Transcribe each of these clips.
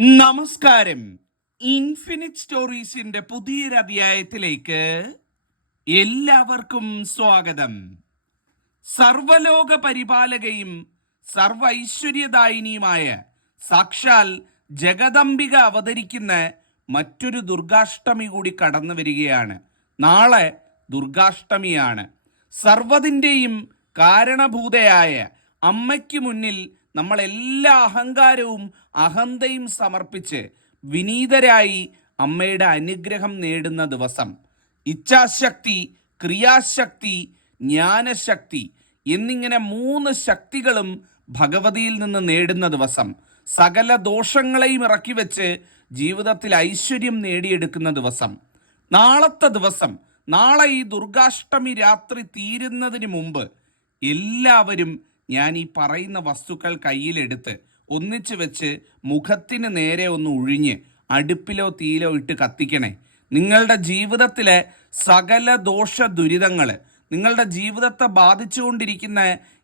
നമസ്കാരം. ഇൻഫിനിറ്റ് സ്റ്റോറീസിന്റെ പുതിയൊരധ്യായത്തിലേക്ക് എല്ലാവർക്കും സ്വാഗതം. സർവലോക പരിപാലകയും സർവ ഐശ്വര്യദായിനിയുമായ സാക്ഷാൽ ജഗദംബിക അവതരിക്കുന്ന മറ്റൊരു ദുർഗാഷ്ടമി കൂടി കടന്നു വരികയാണ്. നാളെ ദുർഗാഷ്ടമിയാണ്. സർവതിന്റെയും കാരണഭൂതയായ അമ്മയ്ക്ക് മുന്നിൽ നമ്മൾ എല്ലാ അഹങ്കാരവും അഹന്തയും സമർപ്പിച്ച് വിനീതരായി അമ്മയുടെ അനുഗ്രഹം നേടുന്ന ദിവസം. ഇച്ഛാശക്തി ക്രിയാശക്തി ജ്ഞാനശക്തി എന്നിങ്ങനെ മൂന്ന് ശക്തികളും ഭഗവതിയിൽ നിന്ന് നേടുന്ന ദിവസം. സകല ദോഷങ്ങളെയും ഇറക്കി വെച്ച് ജീവിതത്തിൽ ഐശ്വര്യം നേടിയെടുക്കുന്ന ദിവസം. നാളത്തെ ദിവസം നാളെ ഈ ദുർഗാഷ്ടമി രാത്രി തീരുന്നതിന് മുമ്പ് എല്ലാവരും ഞാൻ ഈ പറയുന്ന വസ്തുക്കൾ കയ്യിലെടുത്ത് ഒന്നിച്ചു വെച്ച് മുഖത്തിന് നേരെ ഒന്ന് ഒഴിഞ്ഞ് അടുപ്പിലോ തീയിലോ ഇട്ട് കത്തിക്കണേ. നിങ്ങളുടെ ജീവിതത്തിലെ സകല ദോഷ ദുരിതങ്ങൾ നിങ്ങളുടെ ജീവിതത്തെ ബാധിച്ചുകൊണ്ടിരിക്കുന്ന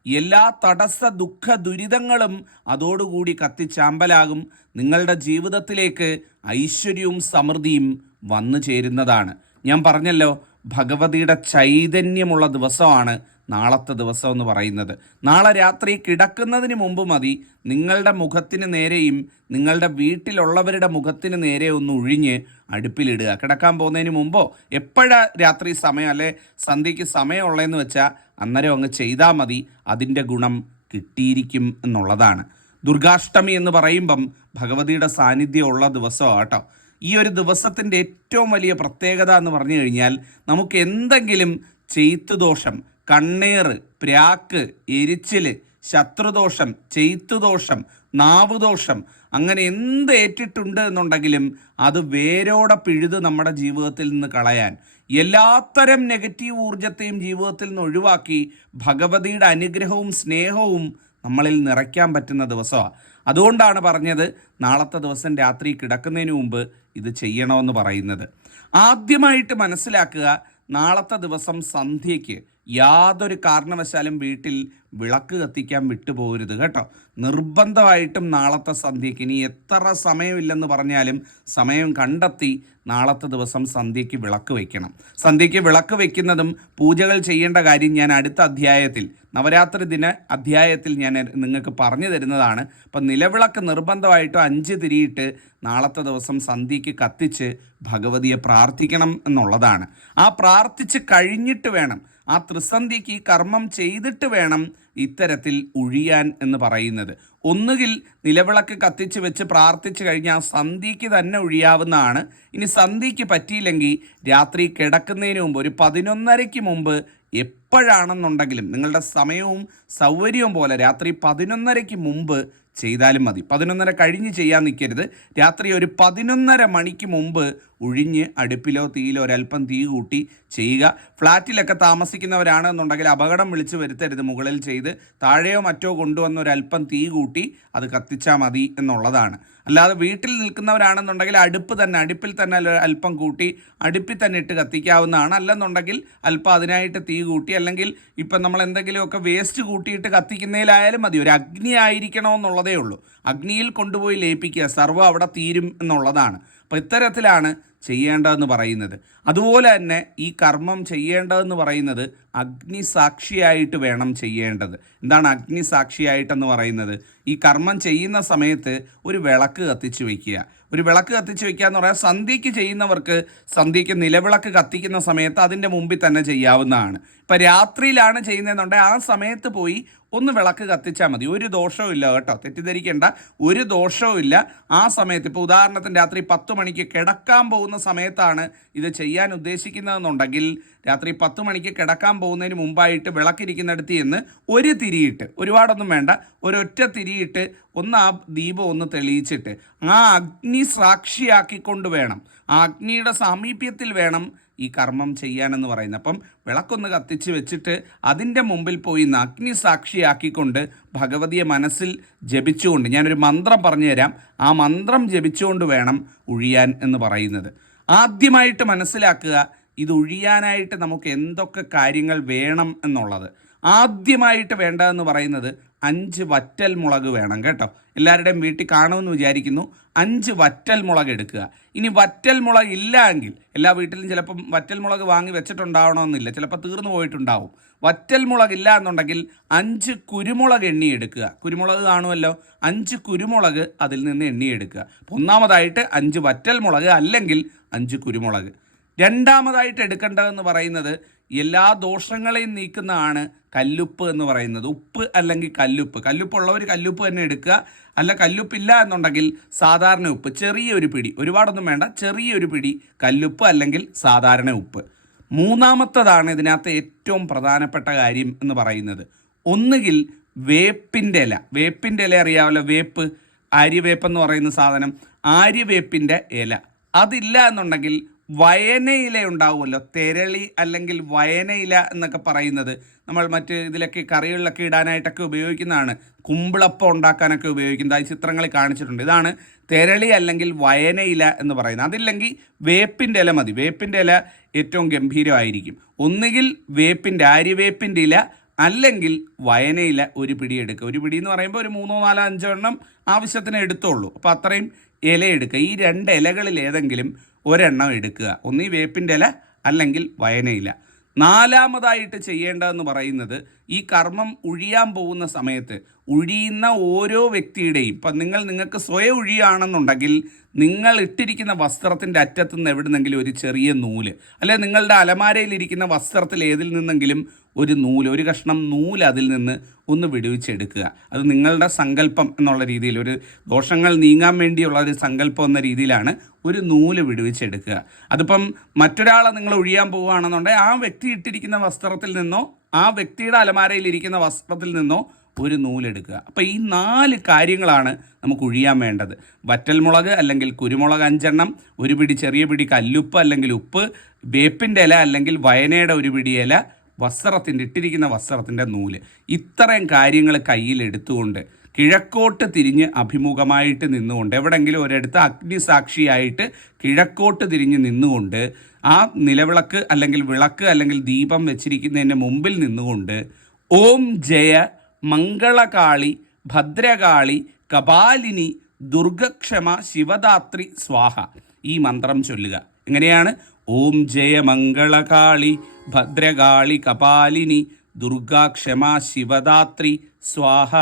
എല്ലാ തടസ്സ ദുഃഖ ദുരിതങ്ങളും അതോടുകൂടി കത്തിച്ചാമ്പലാകും. നിങ്ങളുടെ ജീവിതത്തിലേക്ക് ഐശ്വര്യവും സമൃദ്ധിയും വന്നു ചേരുന്നതാണ്. ഞാൻ പറഞ്ഞല്ലോ ഭഗവതിയുടെ ചൈതന്യമുള്ള ദിവസമാണ് നാളത്തെ ദിവസം എന്ന് പറയുന്നത്. നാളെ രാത്രി കിടക്കുന്നതിന് മുമ്പ് മതി. നിങ്ങളുടെ മുഖത്തിന് നേരെയും നിങ്ങളുടെ വീട്ടിലുള്ളവരുടെ മുഖത്തിന് നേരെ ഒന്ന് ഒഴിഞ്ഞ് അടുപ്പിലിടുക. കിടക്കാൻ പോകുന്നതിന് മുമ്പോ എപ്പോഴാ രാത്രി സമയം അല്ലെ സന്ധ്യയ്ക്ക് സമയമുള്ളതെന്ന് വെച്ചാൽ അന്നേരം അങ്ങ് ചെയ്താൽ മതി. അതിന്റെ ഗുണം കിട്ടിയിരിക്കും എന്നുള്ളതാണ്. ദുർഗാഷ്ടമി എന്ന് പറയുമ്പം ഭഗവതിയുടെ സാന്നിധ്യമുള്ള ദിവസമാണ് കേട്ടോ. ഈ ഒരു ദിവസത്തിന്റെ ഏറ്റവും വലിയ പ്രത്യേകത എന്ന് പറഞ്ഞു കഴിഞ്ഞാൽ നമുക്ക് എന്തെങ്കിലും ചെയ്ത്തുദോഷം കണ്ണീറ് പ്രാക്ക് എരിച്ചിൽ ശത്രുദോഷം ചെയ്ത്തുദോഷം നാവുദോഷം അങ്ങനെ എന്ത് ഏറ്റിട്ടുണ്ട് എന്നുണ്ടെങ്കിലും അത് വേരോടെ പിഴുത് നമ്മുടെ ജീവിതത്തിൽ നിന്ന് കളയാൻ. എല്ലാത്തരം നെഗറ്റീവ് ഊർജത്തെയും ജീവിതത്തിൽ നിന്ന് ഒഴിവാക്കി ഭഗവതിയുടെ അനുഗ്രഹവും സ്നേഹവും നമ്മളിൽ നിറയ്ക്കാൻ പറ്റുന്ന ദിവസമാണ് അതുകൊണ്ടാണ് പറഞ്ഞത് നാളത്തെ ദിവസം രാത്രി കിടക്കുന്നതിന് മുമ്പ് ഇത് ചെയ്യണമെന്ന് പറയുന്നത്. ആദ്യമായിട്ട് മനസ്സിലാക്കുക നാളത്തെ ദിവസം സന്ധ്യയ്ക്ക് യാതൊരു കാരണവശാലും വീട്ടിൽ വിളക്ക് കത്തിക്കാൻ വിട്ടുപോകരുത് കേട്ടോ. നിർബന്ധമായിട്ടും നാളത്തെ സന്ധ്യയ്ക്ക് ഇനി എത്ര സമയമില്ലെന്ന് പറഞ്ഞാലും സമയം കണ്ടെത്തി നാളത്തെ ദിവസം സന്ധ്യയ്ക്ക് വിളക്ക് വയ്ക്കണം. സന്ധ്യയ്ക്ക് വിളക്ക് വയ്ക്കുന്നതും പൂജകൾ ചെയ്യേണ്ട കാര്യം ഞാൻ അടുത്ത അധ്യായത്തിൽ നവരാത്രി ദിന അധ്യായത്തിൽ ഞാൻ നിങ്ങൾക്ക് പറഞ്ഞു തരുന്നതാണ്. അപ്പം നിലവിളക്ക് നിർബന്ധമായിട്ടും അഞ്ച് തിരിയിട്ട് നാളത്തെ ദിവസം സന്ധ്യയ്ക്ക് കത്തിച്ച് ഭഗവതിയെ പ്രാർത്ഥിക്കണം എന്നുള്ളതാണ്. ആ പ്രാർത്ഥിച്ച് കഴിഞ്ഞിട്ട് വേണം ആ ത്രിസന്ധിക്ക് കർമ്മം ചെയ്തിട്ട് വേണം ഇത്തരത്തിൽ ഒഴിയാൻ എന്ന് പറയുന്നത്. ഒന്നുകിൽ നിലവിളക്ക് കത്തിച്ച് വെച്ച് പ്രാർത്ഥിച്ചു കഴിഞ്ഞാൽ സന്ധിക്ക് തന്നെ ഒഴിയാവുന്നതാണ് ഇനി സന്ധിക്ക് പറ്റിയില്ലെങ്കിൽ രാത്രി കിടക്കുന്നതിന് മുമ്പ് ഒരു പതിനൊന്നരയ്ക്ക് മുമ്പ് എപ്പോഴാണെന്നുണ്ടെങ്കിലും നിങ്ങളുടെ സമയവും സൗകര്യവും പോലെ രാത്രി പതിനൊന്നരയ്ക്ക് മുമ്പ് ചെയ്താലും മതി. പതിനൊന്നര കഴിഞ്ഞ് ചെയ്യാൻ നിൽക്കരുത് രാത്രി ഒരു പതിനൊന്നര മണിക്ക് മുമ്പ് ഒഴിഞ്ഞ് അടുപ്പിലോ തീയിലോ ഒരല്പം തീ കൂട്ടി ചെയ്യുക. ഫ്ലാറ്റിലൊക്കെ താമസിക്കുന്നവരാണെന്നുണ്ടെങ്കിൽ അപകടം വിളിച്ചു വരുത്തരുത് മുകളിൽ ചെയ്ത്. താഴെയോ മറ്റോ കൊണ്ടുവന്ന് ഒരല്പം തീ കൂട്ടി അത് കത്തിച്ചാൽ മതി എന്നുള്ളതാണ്. അല്ലാതെ വീട്ടിൽ നിൽക്കുന്നവരാണെന്നുണ്ടെങ്കിൽ അടുപ്പ് തന്നെ അടുപ്പിൽ തന്നെ അല്പം കൂട്ടി അടുപ്പിൽ തന്നെ ഇട്ട് കത്തിക്കാവുന്നതാണ്. അല്ലെന്നുണ്ടെങ്കിൽ അല്പം അതിനായിട്ട് തീ കൂട്ടി അല്ലെങ്കിൽ ഇപ്പം നമ്മൾ എന്തെങ്കിലുമൊക്കെ വേസ്റ്റ് കൂട്ടിയിട്ട് കത്തിക്കുന്നതിലായാലും മതി. ഒരു അഗ്നി ആയിരിക്കണമെന്നുള്ളതേ ഉള്ളൂ. അഗ്നിയിൽ കൊണ്ടുപോയി ലയിപ്പിക്കുക സർവ അവിടെ തീരും എന്നുള്ളതാണ്. അപ്പോൾ ഇത്തരത്തിലാണ് ചെയ്യേണ്ടതെന്ന് പറയുന്നത്. അതുപോലെ തന്നെ ഈ കർമ്മം ചെയ്യേണ്ടതെന്ന് പറയുന്നത് അഗ്നിസാക്ഷിയായിട്ട് വേണം ചെയ്യേണ്ടത്. എന്താണ് അഗ്നിസാക്ഷിയായിട്ടെന്ന് പറയുന്നത്? ഈ കർമ്മം ചെയ്യുന്ന സമയത്ത് ഒരു വിളക്ക് കത്തിച്ച് വയ്ക്കുക ഒരു വിളക്ക് കത്തിച്ച് വയ്ക്കുക എന്ന് പറയാൻ സന്ധ്യയ്ക്ക് ചെയ്യുന്നവർക്ക് സന്ധ്യയ്ക്ക് നിലവിളക്ക് കത്തിക്കുന്ന സമയത്ത് അതിന്റെ മുമ്പിൽ തന്നെ ചെയ്യാവുന്നതാണ്. ഇപ്പം രാത്രിയിലാണ് ചെയ്യുന്നതെന്നുണ്ടെങ്കിൽ ആ സമയത്ത് പോയി ഒന്ന് വിളക്ക് കത്തിച്ചാൽ മതി. ഒരു ദോഷവും ഇല്ല കേട്ടോ. തെറ്റിദ്ധരിക്കേണ്ട. ഒരു ദോഷവും ഇല്ല. ആ സമയത്ത് ഇപ്പോൾ ഉദാഹരണത്തിന് രാത്രി പത്ത് മണിക്ക് കിടക്കാൻ പോകുന്ന സമയത്താണ് ഇത് ചെയ്യാൻ ഉദ്ദേശിക്കുന്നതെന്നുണ്ടെങ്കിൽ രാത്രി പത്ത് മണിക്ക് കിടക്കാൻ പോകുന്നതിന് മുമ്പായിട്ട് വിളക്കിരിക്കുന്നിടത്ത് നിന്ന് ഒരു തിരിയിട്ട് ഒരുപാടൊന്നും വേണ്ട ഒരൊറ്റ തിരിയിട്ട് ഒന്ന് ആ ദീപം ഒന്ന് തെളിയിച്ചിട്ട് ആ അഗ്നി സാക്ഷിയാക്കിക്കൊണ്ട് വേണം. ആ അഗ്നിയുടെ സാമീപ്യത്തിൽ വേണം ഈ കർമ്മം ചെയ്യാനെന്ന് പറയുന്നത്. അപ്പം വിളക്കൊന്ന് കത്തിച്ച് വെച്ചിട്ട് അതിന്റെ മുമ്പിൽ പോയി അഗ്നി സാക്ഷിയാക്കിക്കൊണ്ട് ഭഗവതിയെ മനസ്സിൽ ജപിച്ചുകൊണ്ട് ഞാനൊരു മന്ത്രം പറഞ്ഞുതരാം. ആ മന്ത്രം ജപിച്ചുകൊണ്ട് വേണം ഒഴിയാൻ എന്ന് പറയുന്നത്. ആദ്യമായിട്ട് മനസ്സിലാക്കുക ഇത് ഒഴിയാനായിട്ട് നമുക്ക് എന്തൊക്കെ കാര്യങ്ങൾ വേണം എന്നുള്ളത്. ആദ്യമായിട്ട് വേണ്ടതെന്ന് പറയുന്നത് അഞ്ച് വറ്റൽ മുളക് വേണം കേട്ടോ. എല്ലാവരുടെയും വീട്ടിൽ കാണുമെന്ന് വിചാരിക്കുന്നു. അഞ്ച് വറ്റൽ മുളക് എടുക്കുക. ഇനി വറ്റൽ മുളക് ഇല്ല എങ്കിൽ എല്ലാ വീട്ടിലും ചിലപ്പം വറ്റൽ മുളക് വാങ്ങി വെച്ചിട്ടുണ്ടാവണമെന്നില്ല. ചിലപ്പോൾ തീർന്നു പോയിട്ടുണ്ടാവും. വറ്റൽ മുളക് ഇല്ല എന്നുണ്ടെങ്കിൽ അഞ്ച് കുരുമുളക് എണ്ണി എടുക്കുക. കുരുമുളക് കാണുമല്ലോ? അഞ്ച് കുരുമുളക് അതിൽ നിന്ന് എണ്ണി എടുക്കുക. ഒന്നാമതായിട്ട് അഞ്ച് വറ്റൽ മുളക് അല്ലെങ്കിൽ അഞ്ച് കുരുമുളക്. രണ്ടാമതായിട്ട് എടുക്കേണ്ടതെന്ന് പറയുന്നത് എല്ലാ ദോഷങ്ങളെയും നീക്കുന്നതാണ് കല്ലുപ്പ് എന്ന് പറയുന്നത്. ഉപ്പ് അല്ലെങ്കിൽ കല്ലുപ്പ്. കല്ലുപ്പുള്ളവർ കല്ലുപ്പ് തന്നെ എടുക്കുക. അല്ല കല്ലുപ്പില്ല എന്നുണ്ടെങ്കിൽ സാധാരണ ഉപ്പ്. ചെറിയൊരു പിടി. ഒരുപാടൊന്നും വേണ്ട. ചെറിയൊരു പിടി കല്ലുപ്പ് അല്ലെങ്കിൽ സാധാരണ ഉപ്പ്. മൂന്നാമത്തതാണ് ഇതിനകത്ത് ഏറ്റവും പ്രധാനപ്പെട്ട കാര്യം എന്ന് പറയുന്നത്. ഒന്നുകിൽ വേപ്പിന്റെ ഇല. വേപ്പിന്റെ ഇല അറിയാമല്ലോ. വേപ്പ്. ആര്യവേപ്പ് എന്ന് പറയുന്ന സാധനം. ആര്യവേപ്പിന്റെ ഇല. അതില്ല എന്നുണ്ടെങ്കിൽ വയനയില ഉണ്ടാവുമല്ലോ. തെരളി അല്ലെങ്കിൽ വയനയില എന്നൊക്കെ പറയുന്നത്. നമ്മൾ മറ്റ് ഇതിലൊക്കെ കറികളിലൊക്കെ ഇടാനായിട്ടൊക്കെ ഉപയോഗിക്കുന്നതാണ്. കുമ്പിളപ്പം ഉണ്ടാക്കാനൊക്കെ ഉപയോഗിക്കുന്നത്. ആ ചിത്രങ്ങളിൽ കാണിച്ചിട്ടുണ്ട്. ഇതാണ് തെരളി അല്ലെങ്കിൽ വയനയില എന്ന് പറയുന്നത്. അതില്ലെങ്കിൽ വേപ്പിന്റെ ഇല മതി. വേപ്പിന്റെ ഇല ഏറ്റവും ഗംഭീരമായിരിക്കും. ഒന്നുകിൽ വേപ്പിന്റെ ആര്യവേപ്പിന്റെ ഇല അല്ലെങ്കിൽ വയനയില ഒരു പിടി എടുക്കുക. ഒരു പിടി എന്ന് പറയുമ്പോൾ ഒരു മൂന്നോ നാലോ അഞ്ചോ എണ്ണം ആവശ്യത്തിന് എടുത്തോളൂ. അപ്പോൾ അത്രയും ഇല എടുക്കുക. ഈ രണ്ട് ഇലകളിൽ ഏതെങ്കിലും ഒരെണ്ണം എടുക്കുക. ഒന്ന് ഈ വേപ്പിന്റെ ഇല അല്ലെങ്കിൽ വയനയില നാലാമതായിട്ട് ചെയ്യേണ്ടതെന്ന് പറയുന്നത് ഈ കർമ്മം ഒഴിയാൻ പോകുന്ന സമയത്ത് ഒഴിയുന്ന ഓരോ വ്യക്തിയുടെയും ഇപ്പം നിങ്ങൾ നിങ്ങൾക്ക് സ്വയം ഒഴിയാണെന്നുണ്ടെങ്കിൽ നിങ്ങൾ ഇട്ടിരിക്കുന്ന വസ്ത്രത്തിന്റെ അറ്റത്തു നിന്ന് എവിടുന്നെങ്കിലും ഒരു ചെറിയ നൂൽ അല്ലെ നിങ്ങളുടെ അലമാരയിലിരിക്കുന്ന വസ്ത്രത്തിൽ ഏതിൽ നിന്നെങ്കിലും ഒരു നൂൽ ഒരു കഷ്ണം നൂൽ അതിൽ നിന്ന് ഒന്ന് വിടുവിച്ചെടുക്കുക. അത് നിങ്ങളുടെ സങ്കല്പം എന്നുള്ള രീതിയിൽ ഒരു ദോഷങ്ങൾ നീങ്ങാൻ വേണ്ടിയുള്ള ഒരു സങ്കല്പം എന്ന രീതിയിലാണ് ഒരു നൂൽ വിടുവിച്ചെടുക്കുക. അതിപ്പം മറ്റൊരാളെ നിങ്ങൾ ഒഴിയാൻ പോവുകയാണെന്നുണ്ടെങ്കിൽ ആ വ്യക്തി ഇട്ടിരിക്കുന്ന വസ്ത്രത്തിൽ നിന്നോ ആ വ്യക്തിയുടെ അലമാരയിൽ ഇരിക്കുന്ന വസ്ത്രത്തിൽ നിന്നോ ഒരു നൂലെടുക്കുക. അപ്പോൾ ഈ നാല് കാര്യങ്ങളാണ് നമുക്ക് ഒഴിയാൻ വേണ്ടത്. വറ്റൽമുളക് അല്ലെങ്കിൽ കുരുമുളക് അഞ്ചെണ്ണം ഒരു പിടി ചെറിയ പിടി കല്ലുപ്പ് അല്ലെങ്കിൽ ഉപ്പ് വേപ്പിന്റെ ഇല അല്ലെങ്കിൽ വയനയുടെ ഒരു പിടി ഇല വസ്ത്രത്തിന്റെ ഇട്ടിരിക്കുന്ന വസ്ത്രത്തിന്റെ നൂൽ. ഇത്രയും കാര്യങ്ങൾ കയ്യിലെടുത്തുകൊണ്ട് കിഴക്കോട്ട് തിരിഞ്ഞ് അഭിമുഖമായിട്ട് നിന്നുകൊണ്ട് എവിടെങ്കിലും ഒരിടത്ത് അഗ്നിസാക്ഷിയായിട്ട് കിഴക്കോട്ട് തിരിഞ്ഞ് നിന്നുകൊണ്ട് ആ നിലവിളക്ക് അല്ലെങ്കിൽ വിളക്ക് അല്ലെങ്കിൽ ദീപം വെച്ചിരിക്കുന്നതിന്റെ മുമ്പിൽ നിന്നുകൊണ്ട് ഓം ജയ മംഗളകാളി ഭദ്രകാളി കപാലിനി ദുർഗക്ഷമ ശിവദാത്രി സ്വാഹ. ഈ മന്ത്രം ചൊല്ലുക. എങ്ങനെയാണ്? ഓം ജയ മംഗളകാളി ഭദ്രകാളി കപാലിനി ദുർഗാക്ഷമ ശിവദാത്രി സ്വാഹ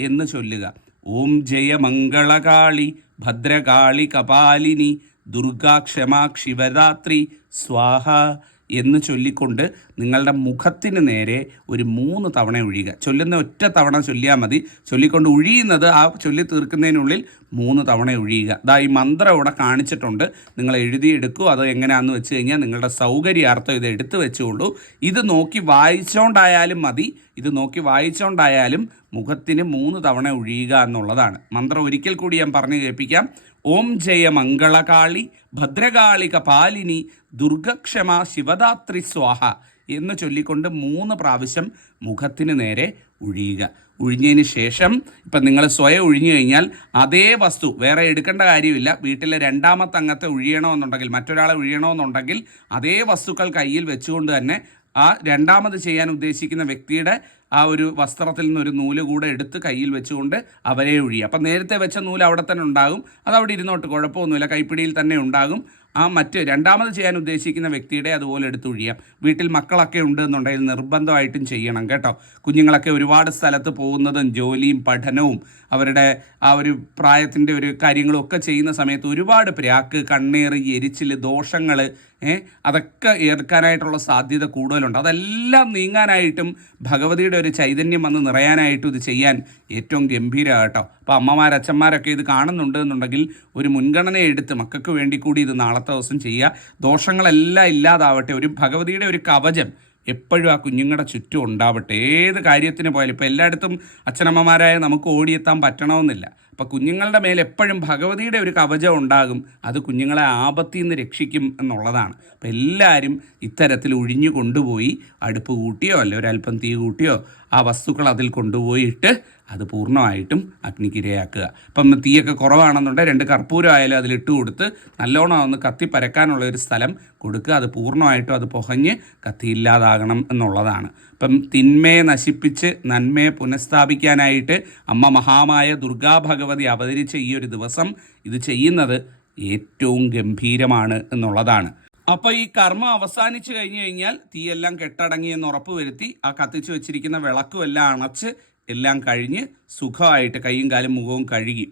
എന്ന് ചൊല്ലുക. ഓം ജയ മംഗളകാളി ഭദ്രകാളി കപാലിനി ദുർഗാക്ഷമ ശിവരാത്രി സ്വാഹ എന്ന് ചൊല്ലിക്കൊണ്ട് നിങ്ങളുടെ മുഖത്തിന് നേരെ ഒരു മൂന്ന് തവണ ഒഴിയുക. ചൊല്ലുന്ന ഒറ്റ തവണ ചൊല്ലിയാൽ മതി. ചൊല്ലിക്കൊണ്ട് ഒഴിയുന്നത് ആ ചൊല്ലി തീർക്കുന്നതിനുള്ളിൽ മൂന്ന് തവണ ഒഴിയുക. അതാ ഈ മന്ത്രം ഇവിടെ കാണിച്ചിട്ടുണ്ട്. നിങ്ങൾ എഴുതിയെടുക്കൂ. അത് എങ്ങനെയാണെന്ന് വെച്ച് കഴിഞ്ഞാൽ നിങ്ങളുടെ സൗകര്യാർത്ഥം ഇത് എടുത്തു വെച്ചുകൊള്ളൂ ഇത് നോക്കി വായിച്ചോണ്ടായാലും മതി. ഇത് നോക്കി വായിച്ചോണ്ടായാലും മുഖത്തിന് മൂന്ന് തവണ ഒഴിയുക എന്നുള്ളതാണ്. മന്ത്രം ഒരിക്കൽ കൂടി ഞാൻ പറഞ്ഞു കേൾപ്പിക്കാം. ഓം ജയ മംഗളകാളി ഭദ്രകാളിക പാലിനി ദുർഗക്ഷമ ശിവദാത്രി സ്വാഹ എന്ന് ചൊല്ലിക്കൊണ്ട് മൂന്ന് പ്രാവശ്യം മുഖത്തിന് നേരെ ഒഴിയുക ഒഴിഞ്ഞതിന് ശേഷം ഇപ്പം നിങ്ങൾ സ്വയം ഒഴിഞ്ഞു കഴിഞ്ഞാൽ അതേ വസ്തു വേറെ എടുക്കേണ്ട കാര്യമില്ല. വീട്ടിലെ രണ്ടാമത്തെ അംഗത്തെ ഒഴിയണമെന്നുണ്ടെങ്കിൽ മറ്റൊരാളെ ഒഴിയണമെന്നുണ്ടെങ്കിൽ അതേ വസ്തുക്കൾ കയ്യിൽ വെച്ചുകൊണ്ട് തന്നെ ആ രണ്ടാമത് ചെയ്യാൻ ഉദ്ദേശിക്കുന്ന വ്യക്തിയുടെ ആ ഒരു വസ്ത്രത്തിൽ നിന്ന് ഒരു നൂൽ കൂടെ എടുത്ത് കയ്യിൽ വെച്ചുകൊണ്ട് അവരെ ഒഴിയുക അപ്പം നേരത്തെ വെച്ച നൂൽ അവിടെ തന്നെ ഉണ്ടാകും. അത് അവിടെ ഇരുന്നോട്ട് കുഴപ്പമൊന്നുമില്ല. കൈപ്പിടിയിൽ തന്നെ ഉണ്ടാകും. ആ മറ്റ് രണ്ടാമത് ചെയ്യാൻ ഉദ്ദേശിക്കുന്ന വ്യക്തിയുടെ അതുപോലെ എടുത്തു ഒഴിയാം. വീട്ടിൽ മക്കളൊക്കെ ഉണ്ട് എന്നുണ്ടെങ്കിൽ നിർബന്ധമായിട്ടും ചെയ്യണം കേട്ടോ. കുഞ്ഞുങ്ങളൊക്കെ ഒരുപാട് സ്ഥലത്ത് പോകുന്നതും ജോലിയും പഠനവും അവരുടെ ആ ഒരു പ്രായത്തിന്റെ ഒരു കാര്യങ്ങളും ഒക്കെ ചെയ്യുന്ന സമയത്ത് ഒരുപാട് പ്രാക്ക് കണ്ണീർ എരിച്ചിൽ ദോഷങ്ങൾ അതൊക്കെ ഏർക്കാനായിട്ടുള്ള സാധ്യത കൂടുതലുണ്ട്. അതെല്ലാം നീങ്ങാനായിട്ടും ഭഗവതിയുടെ ഒരു ചൈതന്യം വന്ന് നിറയാനായിട്ടും ഇത് ചെയ്യാൻ ഏറ്റവും ഗംഭീരമാണ് കേട്ടോ. അപ്പോൾ അമ്മമാർ അച്ഛന്മാരൊക്കെ ഇത് കാണുന്നുണ്ട് എന്നുണ്ടെങ്കിൽ ഒരു മുൻഗണന എടുത്ത് മക്കൾക്ക് വേണ്ടി കൂടി ഇത് നാളത്തെ ദിവസം ചെയ്യുക. ദോഷങ്ങളെല്ലാം ഇല്ലാതാവട്ടെ. ഒരു ഭഗവതിയുടെ ഒരു കവചം എപ്പോഴും ആ കുഞ്ഞുങ്ങളുടെ ചുറ്റും ഉണ്ടാവട്ടെ. ഏത് കാര്യത്തിന് പോയാലും ഇപ്പോൾ എല്ലായിടത്തും അച്ഛനമ്മമാരായ നമുക്ക് ഓടിയെത്താൻ പറ്റണമെന്നില്ല. അപ്പോൾ കുഞ്ഞുങ്ങളുടെ മേൽ എപ്പോഴും ഭഗവതിയുടെ ഒരു കവചം ഉണ്ടാകും. അത് കുഞ്ഞുങ്ങളെ ആപത്തിൽ നിന്ന് രക്ഷിക്കും എന്നുള്ളതാണ്. അപ്പോൾ എല്ലാവരും ഇത്തരത്തിൽ ഒഴിഞ്ഞു കൊണ്ടുപോയി അടുപ്പ് കൂട്ടിയോ അല്ലെ ഒരല്പം തീ കൂട്ടിയോ ആ വസ്തുക്കൾ അതിൽ കൊണ്ടുപോയിട്ട് അത് പൂർണമായിട്ടും അഗ്നിക്കിരയാക്കുക. ഇപ്പം തീയൊക്കെ കുറവാണെന്നുണ്ടെങ്കിൽ രണ്ട് കർപ്പൂരം ആയാലും അതിലിട്ട് കൊടുത്ത് നല്ലോണം ഒന്ന് കത്തി പരക്കാനുള്ള ഒരു സ്ഥലം കൊടുക്കുക. അത് പൂർണമായിട്ടും അത് പുകഞ്ഞ് കത്തിയില്ലാതാകണം എന്നുള്ളതാണ്. ഇപ്പം തിന്മയെ നശിപ്പിച്ച് നന്മയെ പുനഃസ്ഥാപിക്കാനായിട്ട് അമ്മ മഹാമായ ദുർഗാ ഭഗവതി അവതരിച്ച ഈ ഒരു ദിവസം ഇത് ചെയ്യുന്നത് ഏറ്റവും ഗംഭീരമാണ് എന്നുള്ളതാണ്. അപ്പോൾ ഈ കർമ്മം അവസാനിച്ചു കഴിഞ്ഞു കഴിഞ്ഞാൽ തീയെല്ലാം കെട്ടടങ്ങിയെന്ന് ഉറപ്പ് വരുത്തി ആ കത്തിച്ചു വെച്ചിരിക്കുന്ന വിളക്കുമെല്ലാം അണച്ച് എല്ലാം കഴിഞ്ഞ് സുഖമായിട്ട് കൈയും കാലും മുഖവും കഴുകി.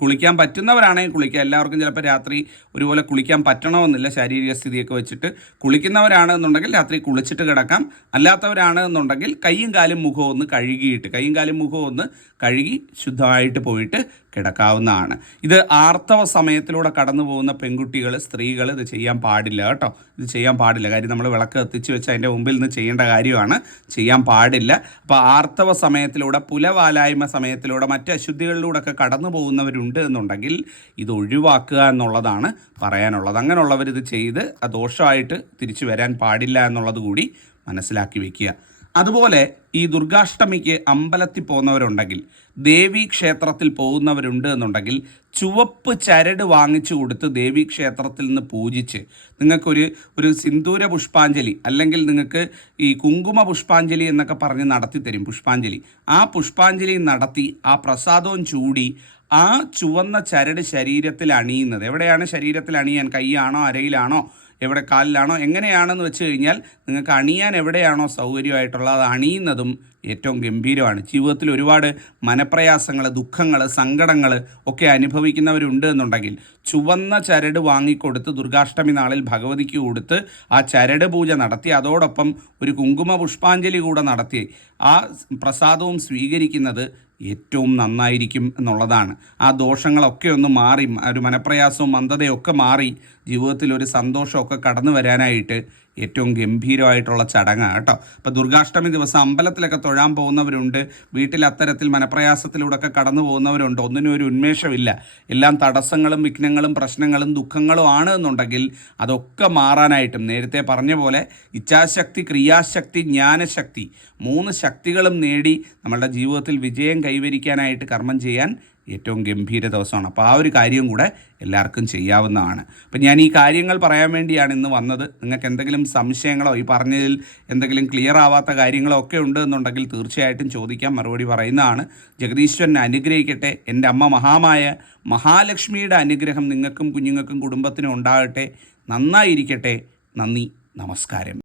കുളിക്കാൻ പറ്റുന്നവരാണെങ്കിൽ കുളിക്കുക എല്ലാവർക്കും ചിലപ്പോൾ രാത്രി ഒരുപോലെ കുളിക്കാൻ പറ്റണമെന്നില്ല. ശാരീരിക സ്ഥിതിയൊക്കെ വെച്ചിട്ട് കുളിക്കുന്നവരാണെന്നുണ്ടെങ്കിൽ രാത്രി കുളിച്ചിട്ട് കിടക്കാം. അല്ലാത്തവരാണ് എന്നുണ്ടെങ്കിൽ കൈയും കാലും മുഖവും ഒന്ന് കഴുകിയിട്ട് കൈയും കാലും മുഖവും ഒന്ന് കഴുകി ശുദ്ധമായിട്ട് പോയിട്ട് കിടക്കാവുന്നതാണ്. ഇത് ആർത്തവ സമയത്തിലൂടെ കടന്നു പോകുന്ന പെൺകുട്ടികൾ സ്ത്രീകൾ ഇത് ചെയ്യാൻ പാടില്ല കേട്ടോ. ഇത് ചെയ്യാൻ പാടില്ല. കാര്യം നമ്മൾ വിളക്ക് കത്തിച്ച് വെച്ച് അതിന്റെ മുമ്പിൽ നിന്ന് ചെയ്യേണ്ട കാര്യമാണ്. ചെയ്യാൻ പാടില്ല. അപ്പോൾ ആർത്തവ സമയത്തിലൂടെ പുലവാലായ്മ സമയത്തിലൂടെ മറ്റ് അശുദ്ധികളിലൂടെ ഒക്കെ കടന്നു പോകുന്നവരുണ്ട് എന്നുണ്ടെങ്കിൽ ഇത് ഒഴിവാക്കുക എന്നുള്ളതാണ് പറയാനുള്ളത്. അങ്ങനെയുള്ളവർ ഇത് ചെയ്ത് ആ ദോഷമായിട്ട് തിരിച്ചു വരാൻ പാടില്ല എന്നുള്ളത് കൂടി മനസ്സിലാക്കി വെക്കുക. അതുപോലെ ഈ ദുർഗാഷ്ടമിക്ക് അമ്പലത്തിൽ പോകുന്നവരുണ്ടെങ്കിൽ ദേവി ക്ഷേത്രത്തിൽ പോകുന്നവരുണ്ട് എന്നുണ്ടെങ്കിൽ ചുവപ്പ് ചരട് വാങ്ങിച്ചു കൊടുത്ത് ദേവി ക്ഷേത്രത്തിൽ നിന്ന് പൂജിച്ച് നിങ്ങൾക്കൊരു ഒരു സിന്ദൂര പുഷ്പാഞ്ജലി അല്ലെങ്കിൽ നിങ്ങൾക്ക് ഈ കുങ്കുമ പുഷ്പാഞ്ജലി എന്നൊക്കെ പറഞ്ഞ് നടത്തി തരും പുഷ്പാഞ്ജലി. ആ പുഷ്പാഞ്ജലി നടത്തി ആ പ്രസാദവും ചൂടി ആ ചുവന്ന ചരട് ശരീരത്തിൽ അണിയുന്നത്. എവിടെയാണ് ശരീരത്തിൽ അണിയാൻ? കൈയാണോ അരയിലാണോ? എവിടെ കാലിലാണോ എങ്ങനെയാണെന്ന് വെച്ച് കഴിഞ്ഞാൽ നിങ്ങൾക്ക് അണിയാൻ എവിടെയാണോ സൗകര്യമായിട്ടുള്ളത് അത് അണിയുന്നതും ഏറ്റവും ഗംഭീരമാണ്. ജീവിതത്തിൽ ഒരുപാട് മനപ്രയാസങ്ങൾ ദുഃഖങ്ങൾ സങ്കടങ്ങൾ ഒക്കെ അനുഭവിക്കുന്നവരുണ്ട് എന്നുണ്ടെങ്കിൽ ചുവന്ന ചരട് വാങ്ങിക്കൊടുത്ത് ദുർഗാഷ്ടമി നാളിൽ ഭഗവതിക്ക് കൊടുത്ത് ആ ചരട് പൂജ നടത്തി അതോടൊപ്പം ഒരു കുങ്കുമ പുഷ്പാഞ്ജലി കൂടെ നടത്തി ആ പ്രസാദവും സ്വീകരിക്കുന്നത് ഏറ്റവും നന്നായിരിക്കും എന്നുള്ളതാണ്. ആ ദോഷങ്ങളൊക്കെ ഒന്ന് മാറി ഒരു മനപ്രയാസവും മന്ദതയൊക്കെ മാറി ജീവിതത്തിൽ ഒരു സന്തോഷമൊക്കെ കടന്നു വരാനായിട്ട് ഏറ്റവും ഗംഭീരമായിട്ടുള്ള ചടങ്ങാണ് കേട്ടോ. അപ്പോൾ ദുർഗാഷ്ടമി ദിവസം അമ്പലത്തിലൊക്കെ തൊഴാൻ പോകുന്നവരുണ്ട്. വീട്ടിൽ അത്തരത്തിൽ മനപ്രയാസത്തിലൂടെ ഒക്കെ കടന്നു പോകുന്നവരുണ്ട്. ഒന്നിനും ഒരു ഉന്മേഷമില്ല എല്ലാം തടസ്സങ്ങളും വിഘ്നങ്ങളും പ്രശ്നങ്ങളും ദുഃഖങ്ങളും ആണ് എന്നുണ്ടെങ്കിൽ അതൊക്കെ മാറാനായിട്ടും നേരത്തെ പറഞ്ഞ പോലെ ഇച്ഛാശക്തി ക്രിയാശക്തി ജ്ഞാനശക്തി മൂന്ന് ശക്തികളും നേടി നമ്മളുടെ ജീവിതത്തിൽ വിജയം കൈവരിക്കാനായിട്ട് കർമ്മം ചെയ്യാൻ ഏറ്റവും ഗംഭീര ദിവസമാണ്. അപ്പോൾ ആ ഒരു കാര്യം കൂടെ എല്ലാവർക്കും ചെയ്യാവുന്നതാണ്. അപ്പം ഞാൻ ഈ കാര്യങ്ങൾ പറയാൻ വേണ്ടിയാണ് ഇന്ന് വന്നത്. നിങ്ങൾക്ക് എന്തെങ്കിലും സംശയങ്ങളോ ഈ പറഞ്ഞതിൽ എന്തെങ്കിലും ക്ലിയർ ആവാത്ത കാര്യങ്ങളോ ഒക്കെ ഉണ്ട് എന്നുണ്ടെങ്കിൽ തീർച്ചയായിട്ടും ചോദിക്കാം മറുപടി പറയുന്നതാണ്. ജഗദീശ്വരൻ അനുഗ്രഹിക്കട്ടെ. എന്റെ അമ്മ മഹാമായ മഹാലക്ഷ്മിയുടെ അനുഗ്രഹം നിങ്ങൾക്കും കുഞ്ഞുങ്ങൾക്കും കുടുംബത്തിനും ഉണ്ടാകട്ടെ. നന്നായിരിക്കട്ടെ. നന്ദി. നമസ്കാരം.